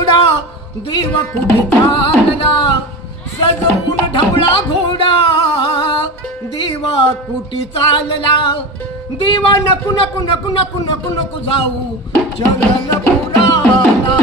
घोडा देवा कुठे चालला सजवून ढवळा घोडा देवा कुठे चालला देवा नको नको नको नको नको नको जाऊ चलन पुराला